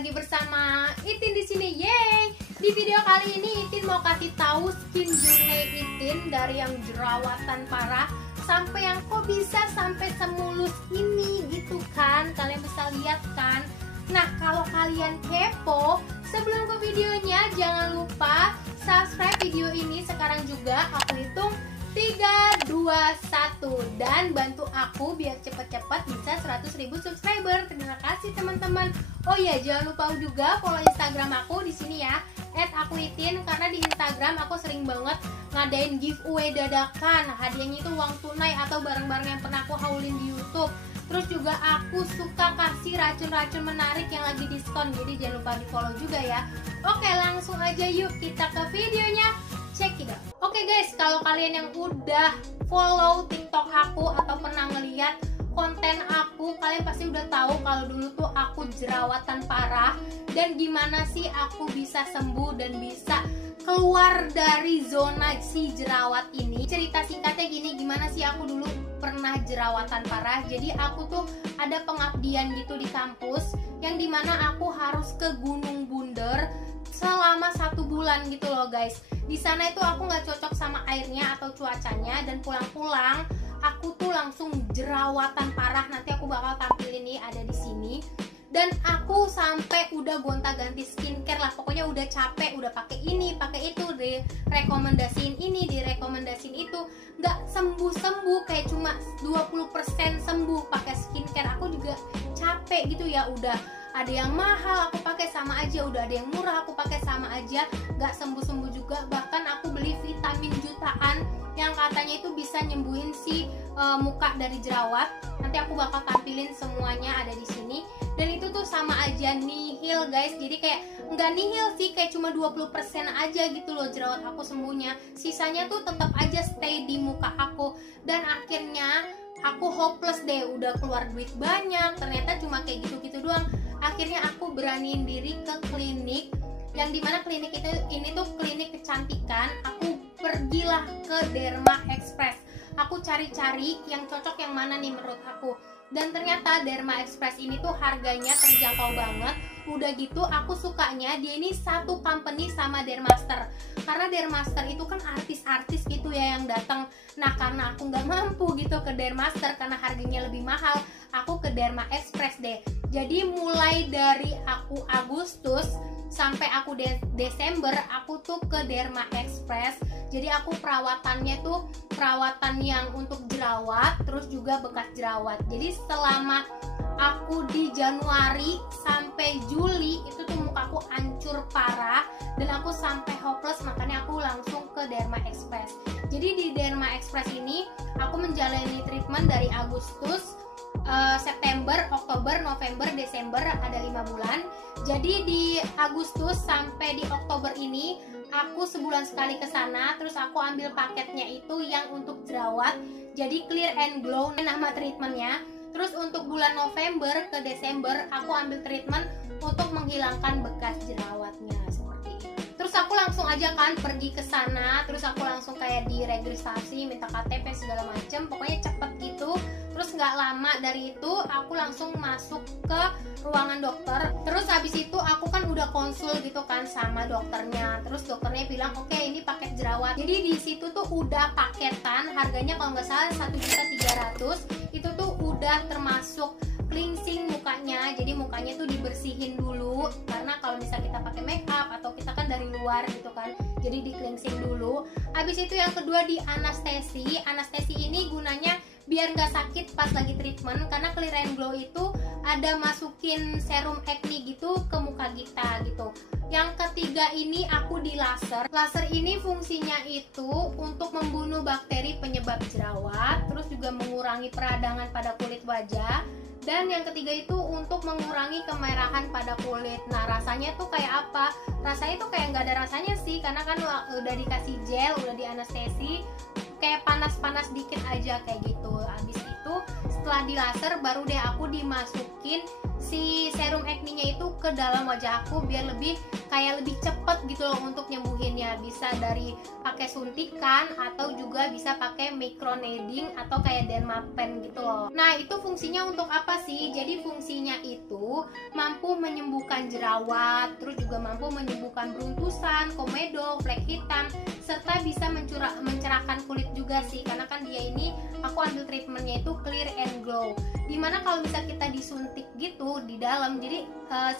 lagi bersama Itin di sini. Yeay! Di video kali ini Itin mau kasih tahu skin journey Itin dari yang jerawatan parah sampai yang kok bisa sampai semulus ini gitu kan. Kalian bisa lihat kan? Nah, kalau kalian kepo, sebelum ke videonya jangan lupa subscribe video ini sekarang juga. Aku hitung 3, 2, 1 dan bantu aku biar cepet-cepet bisa 100.000 subscriber. Terima kasih teman-teman. Oh ya, jangan lupa juga follow Instagram aku di sini ya, @akuitin, karena di Instagram aku sering banget ngadain giveaway dadakan. Hadiahnya itu uang tunai atau barang-barang yang pernah aku haulin di YouTube. Terus juga aku suka kasih racun-racun menarik yang lagi diskon. Jadi jangan lupa di follow juga ya. Oke, langsung aja yuk kita ke videonya. Check it out. Oke guys, kalau kalian yang udah follow TikTok aku atau pernah ngeliat konten aku, kalian pasti udah tahu kalau dulu tuh aku jerawatan parah dan gimana sih aku bisa sembuh dan bisa keluar dari zona si jerawat ini. Cerita singkatnya gini, gimana sih aku dulu pernah jerawatan parah. Jadi aku tuh ada pengabdian gitu di kampus yang dimana aku harus ke Gunung Bunder selama 1 bulan gitu loh guys. Di sana itu aku nggak cocok sama airnya atau cuacanya, dan pulang-pulang aku tuh langsung jerawatan parah. Nanti aku bakal tampilin nih, ada di sini. Dan aku sampai udah gonta-ganti skincare lah, pokoknya udah capek, udah pakai ini, pakai itu, direkomendasiin ini, direkomendasiin itu, nggak sembuh-sembuh, kayak cuma 20% sembuh pakai skincare. Aku juga capek gitu ya, udah ada yang mahal aku pakai sama aja, udah ada yang murah aku pakai sama aja, nggak sembuh-sembuh juga. Bahkan aku beli vitamin jutaan yang katanya itu bisa nyembuhin si muka dari jerawat. Nanti aku bakal tampilin semuanya, ada di sini. Dan itu tuh sama aja nihil guys. Jadi kayak nggak nihil sih, kayak cuma 20% aja gitu loh jerawat aku sembuhnya. Sisanya tuh tetap aja stay di muka aku. Dan akhirnya aku hopeless deh, udah keluar duit banyak, ternyata cuma kayak gitu-gitu doang. Akhirnya aku beraniin diri ke klinik, yang dimana klinik ini tuh klinik kecantikan. Aku pergilah ke Derma Express. Aku cari-cari yang cocok yang mana nih menurut aku. Dan ternyata Derma Express ini tuh harganya terjangkau banget. Udah gitu aku sukanya dia ini satu company sama Dermaster. Karena Dermaster itu kan artis-artis gitu ya yang datang. Nah, karena aku nggak mampu gitu ke Dermaster karena harganya lebih mahal, aku ke Derma Express deh. Jadi mulai dari aku Agustus sampai aku Desember aku tuh ke Derma Express. Jadi aku perawatannya tuh perawatan yang untuk jerawat, terus juga bekas jerawat. Jadi selama aku di Januari sampai Juli itu tuh mukaku hancur parah dan aku sampai hopeless, makanya aku langsung ke Derma Express. Jadi di Derma Express ini aku menjalani treatment dari Agustus, September, Oktober, November, Desember, ada 5 bulan. Jadi di Agustus sampai di Oktober ini aku sebulan sekali ke sana. Terus aku ambil paketnya itu yang untuk jerawat, jadi Clear and Glow nama treatmentnya. Terus untuk bulan November ke Desember aku ambil treatment untuk menghilangkan bekas jerawatnya seperti itu. Terus aku langsung aja kan pergi ke sana, terus aku langsung kayak diregistrasi, minta KTP segala macem, pokoknya cepet gitu. Terus nggak lama dari itu aku langsung masuk ke ruangan dokter. Terus habis itu aku kan udah konsul gitu kan sama dokternya. Terus dokternya bilang oke, ini paket jerawat. Jadi di situ tuh udah paketan, harganya kalau nggak salah 1.300.000. Itu tuh udah termasuk cleansing mukanya. Jadi mukanya tuh dibersihin dulu, karena kalau misalnya kita pakai make up atau kita kan dari luar gitu kan, jadi di cleansing dulu. Habis itu yang kedua di anestesi. Anestesi ini gunanya biar nggak sakit pas lagi treatment, karena Clear and Glow itu ada masukin serum acne gitu ke muka kita gitu. Yang ketiga ini aku di laser. Laser ini fungsinya itu untuk membunuh bakteri penyebab jerawat, terus juga mengurangi peradangan pada kulit wajah. Dan yang ketiga itu untuk mengurangi kemerahan pada kulit. Nah, rasanya tuh kayak apa? Rasanya tuh kayak nggak ada rasanya sih, karena kan udah dikasih gel, udah di anestesi, kayak panas-panas dikit aja kayak gitu. Habis itu setelah di laser baru deh aku dimasukin si serum acne-nya itu ke dalam wajah aku biar lebih kayak lebih cepet gitu loh untuk nyembuhinnya. Bisa dari pakai suntikan atau juga bisa pakai microneedling atau kayak dermapen gitu loh. Nah, itu fungsinya untuk apa sih? Jadi fungsinya itu mampu menyembuhkan jerawat, terus juga mampu menyembuhkan beruntusan, komedo, flek hitam, serta bisa mencerahkan kulit juga sih, karena kan dia ini aku ambil treatmentnya itu clear and glow, dimana kalau bisa kita disuntik gitu di dalam, jadi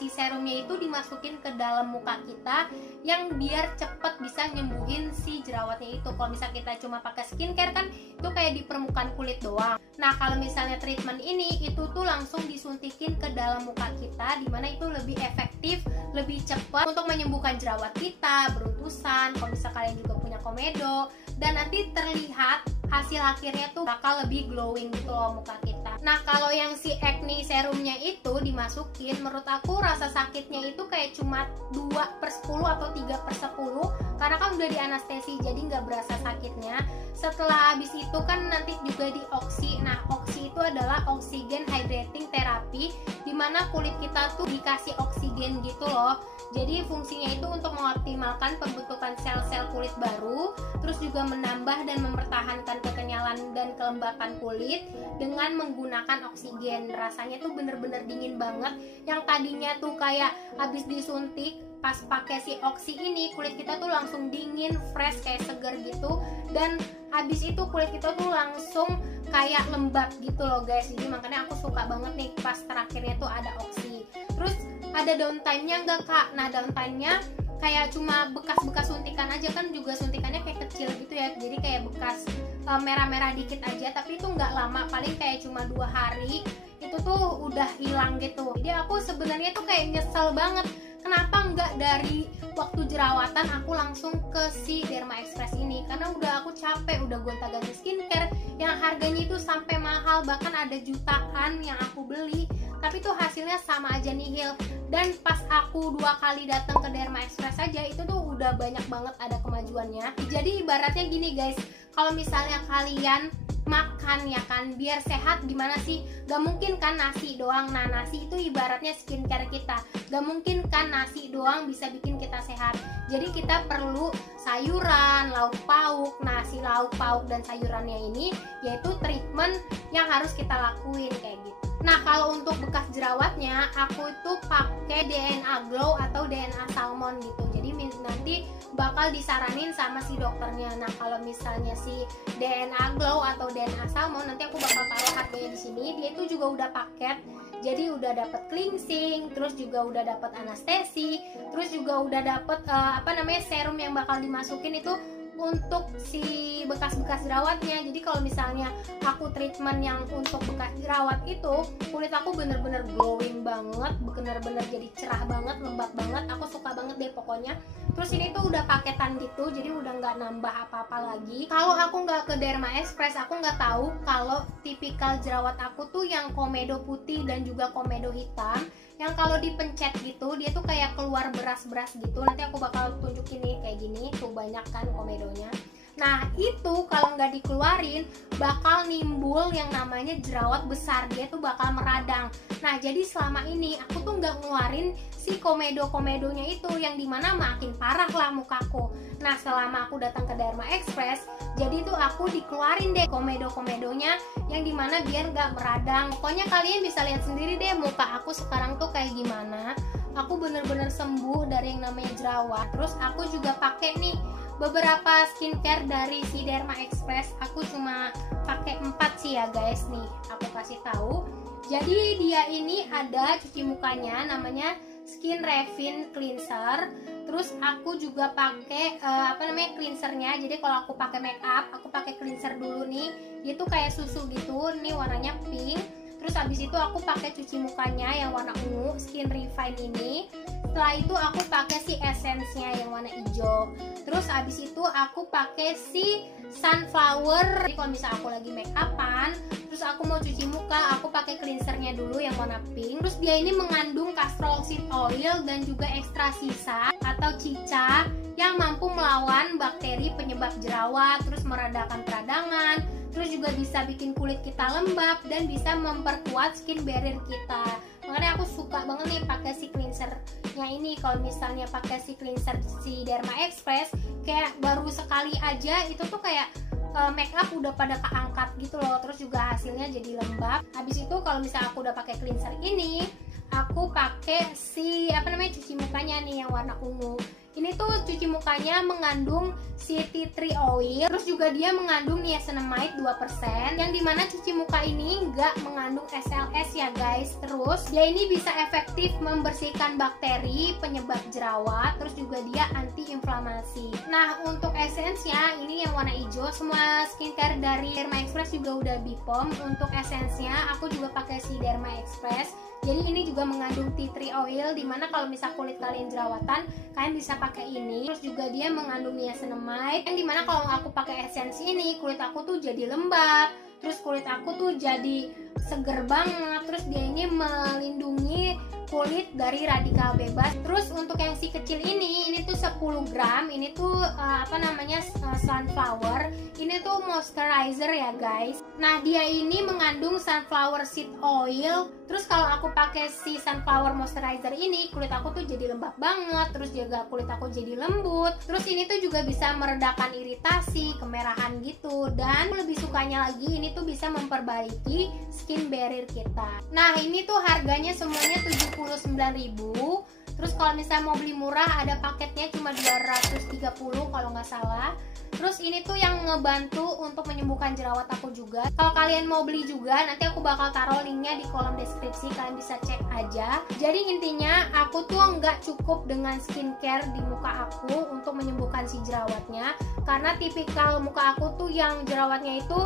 si serumnya itu dimasukin ke dalam muka kita yang biar cepet bisa nyembuhin si jerawatnya itu. Kalau misalnya kita cuma pakai skincare kan itu kayak di permukaan kulit doang. Nah, kalau misalnya treatment ini itu tuh langsung disuntikin ke dalam muka kita, dimana itu lebih efektif, lebih cepat untuk menyembuhkan jerawat kita, beruntusan, kalau misalnya kalian juga punya komedo, dan nanti terlihat hasil akhirnya tuh bakal lebih glowing gitu loh muka kita. Nah, kalau yang si acne serumnya itu dimasukin, menurut aku rasa sakitnya itu kayak cuma 2/10 atau 3/10, karena kan udah di anestesi jadi nggak berasa sakitnya. Setelah habis itu kan nanti juga di oksi. Nah, oksi itu adalah oxygen hydrating therapy, dimana kulit kita tuh dikasih oksigen gitu loh. Jadi fungsinya itu untuk mengoptimalkan pembentukan sel-sel kulit baru, terus juga menambah dan mempertahankan kekenyalan dan kelembapan kulit dengan menggunakan oksigen. Rasanya tuh bener-bener dingin banget. Yang tadinya tuh kayak habis disuntik, pas pakai si oksi ini kulit kita tuh langsung dingin, fresh, kayak seger gitu. Dan habis itu kulit kita tuh langsung kayak lembab gitu loh guys. Jadi makanya aku suka banget nih pas terakhirnya tuh ada oksi. Terus ada downtime-nya enggak kak? Nah, downtime-nya kayak cuma bekas-bekas suntikan aja, kan juga suntikannya kayak kecil gitu ya, jadi kayak bekas merah-merah dikit aja, tapi itu nggak lama, paling kayak cuma 2 hari itu tuh udah hilang gitu. Jadi aku sebenarnya tuh kayak nyesel banget, kenapa nggak dari waktu jerawatan aku langsung ke si Derma Express ini, karena udah aku capek, udah gonta-ganti skincare yang harganya itu sampai mahal, bahkan ada jutaan yang aku beli, tapi tuh hasilnya sama aja nihil. Dan pas aku 2 kali datang ke Derma Express saja itu tuh udah banyak banget ada kemajuannya. Jadi ibaratnya gini guys, kalau misalnya kalian makan ya kan biar sehat, gimana sih? Gak mungkin kan nasi doang. Nah, nasi itu ibaratnya skincare kita, gak mungkin kan nasi doang bisa bikin kita sehat. Jadi kita perlu sayuran, lauk pauk. Nah, si lauk pauk dan sayurannya ini yaitu treatment yang harus kita lakuin kayak gitu. Nah, kalau untuk bekas jerawatnya aku itu pakai DNA Glow atau DNA Salmon gitu. Jadi nanti bakal disaranin sama si dokternya. Nah, kalau misalnya si DNA Glow atau DNA Salmon nanti aku bakal taruh harganya di sini. Dia itu juga udah paket. Jadi udah dapat cleansing, terus juga udah dapat anestesi, terus juga udah dapat serum yang bakal dimasukin itu untuk si bekas-bekas jerawatnya. Jadi kalau misalnya aku treatment yang untuk bekas jerawat itu, kulit aku bener-bener glowing banget, bener-bener jadi cerah banget, lembab banget. Aku suka banget deh pokoknya. Terus ini tuh udah paketan gitu, jadi udah nggak nambah apa-apa lagi. Kalau aku nggak ke Derma Express, aku nggak tahu kalau tipikal jerawat aku tuh yang komedo putih dan juga komedo hitam, yang kalau dipencet gitu dia tuh kayak keluar beras-beras gitu. Nanti aku bakal tunjukin nih kayak gini tuh, banyak kan komedonya. Nah, itu kalau nggak dikeluarin bakal nimbul yang namanya jerawat besar, dia tuh bakal meradang. Nah, jadi selama ini aku tuh nggak ngeluarin si komedonya itu, yang dimana makin parah lah mukaku. Nah, selama aku datang ke Derma Express, jadi tuh aku dikeluarin deh komedonya yang dimana biar nggak meradang. Pokoknya kalian bisa lihat sendiri deh muka aku sekarang tuh kayak gimana. Aku bener-bener sembuh dari yang namanya jerawat. Terus aku juga pakai nih beberapa skincare dari si Derma Express. Aku cuma pakai 4 sih ya guys, nih aku kasih tahu. Jadi dia ini ada cuci mukanya namanya Skin Revitalize Cleanser. Terus aku juga pakai cleansernya. Jadi kalau aku pakai make up, aku pakai cleanser dulu nih. Dia tuh kayak susu gitu, ini warnanya pink. Terus habis itu aku pakai cuci mukanya yang warna ungu, Skin Refine ini. Setelah itu aku pakai si essence-nya yang warna hijau. Terus habis itu aku pakai si sunflower. Jadi kalau misalnya aku lagi make upan, terus aku mau cuci muka, aku pakai cleansernya dulu yang warna pink. Terus dia ini mengandung castor seed oil dan juga ekstra sisa atau cica yang mampu melawan bakteri penyebab jerawat, terus meredakan peradangan, terus juga bisa bikin kulit kita lembab dan bisa memperkuat skin barrier kita. Makanya aku suka banget nih pakai si cleanser efeknya ini kalau misalnya pakai si cleanser si Derma Express, kayak baru sekali aja itu tuh kayak make up udah pada keangkat gitu loh, terus juga hasilnya jadi lembab. Habis itu kalau misalnya aku udah pakai cleanser ini, aku pakai si cuci mukanya nih yang warna ungu. Ini tuh cuci mukanya mengandung si tea tree oil, terus juga dia mengandung niacinamide 2%, yang dimana cuci muka ini nggak mengandung SLS ya guys. Terus dia ini bisa efektif membersihkan bakteri penyebab jerawat, terus juga dia anti-inflamasi. Nah untuk esensnya ini yang warna hijau, semua skincare dari Derma Express juga udah Bipom. Untuk esensnya aku juga pakai si Derma Express. Jadi ini juga mengandung tea tree oil, dimana kalau misal kulit kalian jerawatan, kalian bisa pakai ini. Terus juga dia mengandung niacinamide, yang dimana kalau aku pakai esensi ini, kulit aku tuh jadi lembab, terus kulit aku tuh jadi seger banget. Terus dia ini melindungi kulit dari radikal bebas. Terus untuk yang si kecil ini tuh 10 gram, ini tuh sunflower. Ini tuh moisturizer ya guys. Nah dia ini mengandung sunflower seed oil. Terus kalau aku pakai si sunflower moisturizer ini, kulit aku tuh jadi lembab banget, terus juga kulit aku jadi lembut. Terus ini tuh juga bisa meredakan iritasi, kemerahan gitu. Dan lebih sukanya lagi, ini tuh bisa memperbaiki skin barrier kita. Nah ini tuh harganya semuanya 79.000. Terus kalau misalnya mau beli murah, ada paketnya cuma 230 kalau nggak salah. Terus ini tuh yang ngebantu untuk menyembuhkan jerawat aku juga. Kalau kalian mau beli juga, nanti aku bakal taruh linknya di kolom deskripsi, kalian bisa cek aja. Jadi intinya aku tuh nggak cukup dengan skincare di muka aku untuk menyembuhkan si jerawatnya, karena tipikal muka aku tuh yang jerawatnya itu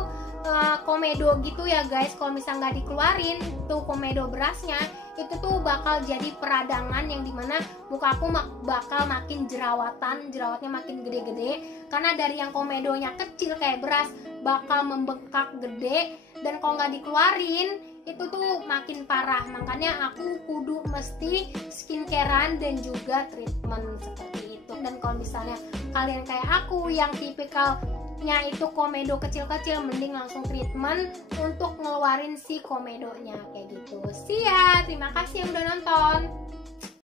komedo gitu ya guys. Kalau misalnya nggak dikeluarin tuh komedo berasnya, itu tuh bakal jadi peradangan, yang dimana muka aku bakal makin jerawatnya makin gede-gede, karena dari yang komedonya kecil kayak beras bakal membengkak gede, dan kalau nggak dikeluarin itu tuh makin parah. Makanya aku kudu mesti skincarean dan juga treatment seperti itu. Dan kalau misalnya kalian kayak aku yang tipikalnya itu komedo kecil-kecil, mending langsung treatment untuk ngeluarin si komedonya kayak gitu. See ya, terima kasih yang udah nonton.